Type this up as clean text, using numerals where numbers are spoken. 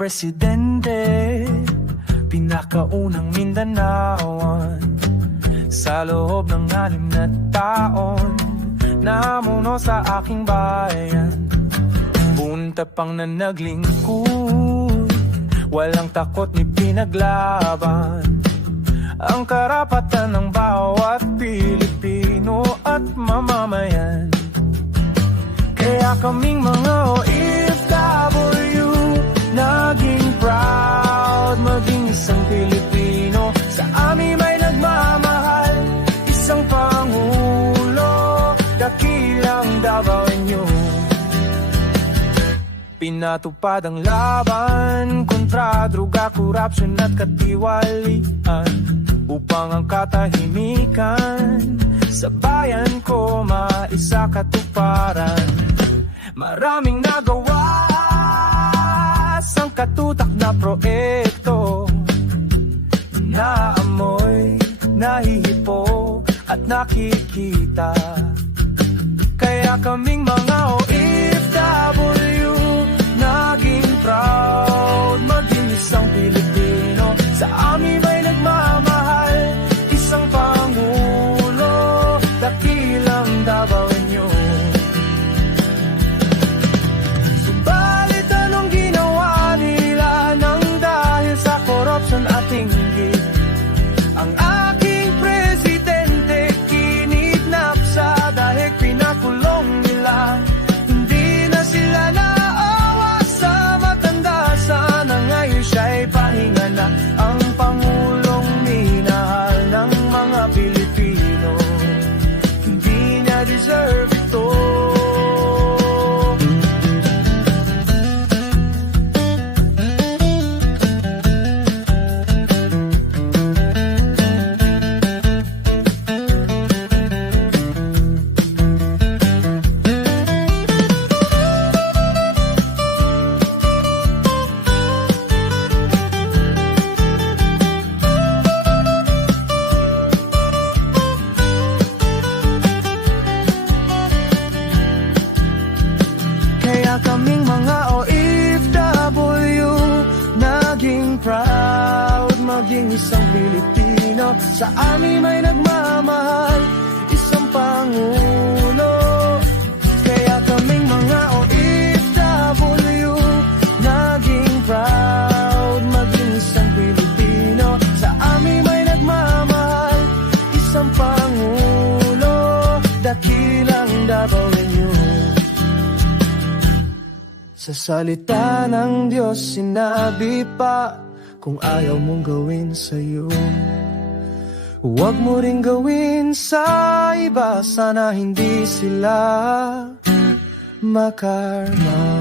presidente, pinakaunang Mindanaoan. Sa loob ng 6 na taon, namuno sa aking bayan. Buntapang na naglingkod, walang takot ni pinaglaban ang karapatan ng bawat Pilipino at mamamayan. Kaya kaming mga OFW, naging proud maging isang Pilipino. Sa amin may nagmamahal, isang Pangulo, dakilang Davaoenyo. Pinatupad ang laban kontra droga, korupsyon at katiwalian, upang ang katahimikan sa bayan ko maisakatuparan. Maraming nagawa sang katutak na proekto, naamoy, nahihipo at nakikita. Kaya kaming mga OFW, naging proud maging isang Pilipino. Sa amin may nagmamahal, isang Pangulo, dakilang Davaoenyo. Subalit anong ginawa nila nang dahil sa korupsyon at inggit? Ang aking presidente kinidnap sa dahig, pinakulong nila. Hindi na sila naawa sa matanda, sana ngayon siya'y pahinga na. Ang Pangulong minahal ng mga Pilipino, hindi niya deserve ito. Kaya kaming mga OFW, naging proud maging isang Pilipino. Sa amin may nagmamahal, isang Pangulo. Kaya kaming mga OFW, naging proud maging isang Pilipino. Sa amin may nagmamahal, isang Pangulo, dakilang Davaoenyo. Sa salita ng Diyos sinabi pa, kung ayaw mong gawin sa'yo, huwag mo ring gawin sa iba. Sana hindi sila makarma.